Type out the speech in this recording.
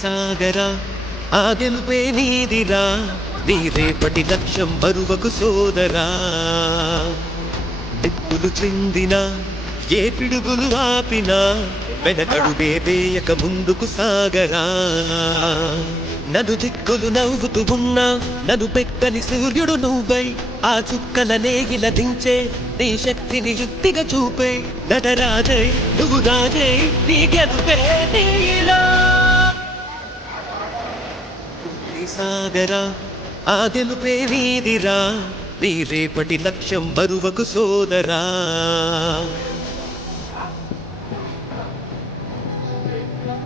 సాగరా ఆ గెలుపే నీదిరా, నీ రేపటి లక్ష్యం మరువకు సోదరా. దిక్కులు చిందిన ఏ పిడుగులు ఆపినా వెనకడుగే వేయక ముందుకు సాగరా. నన్ను దిక్కులు నవ్వుతూ ఉన్నా నన్ను పెక్కని సూర్యుడు నువ్వై, ఆ చుక్కల నేగిల దించే నీ శక్తిని యుక్తిగా చూపే. నటరాజై నువ్వు రాజై నీ గెలుపే నీలా. సాగరా ఆ గెలుపే నీదిరా, నీ రేపటి లక్ష్యం బరువకు సోదరా.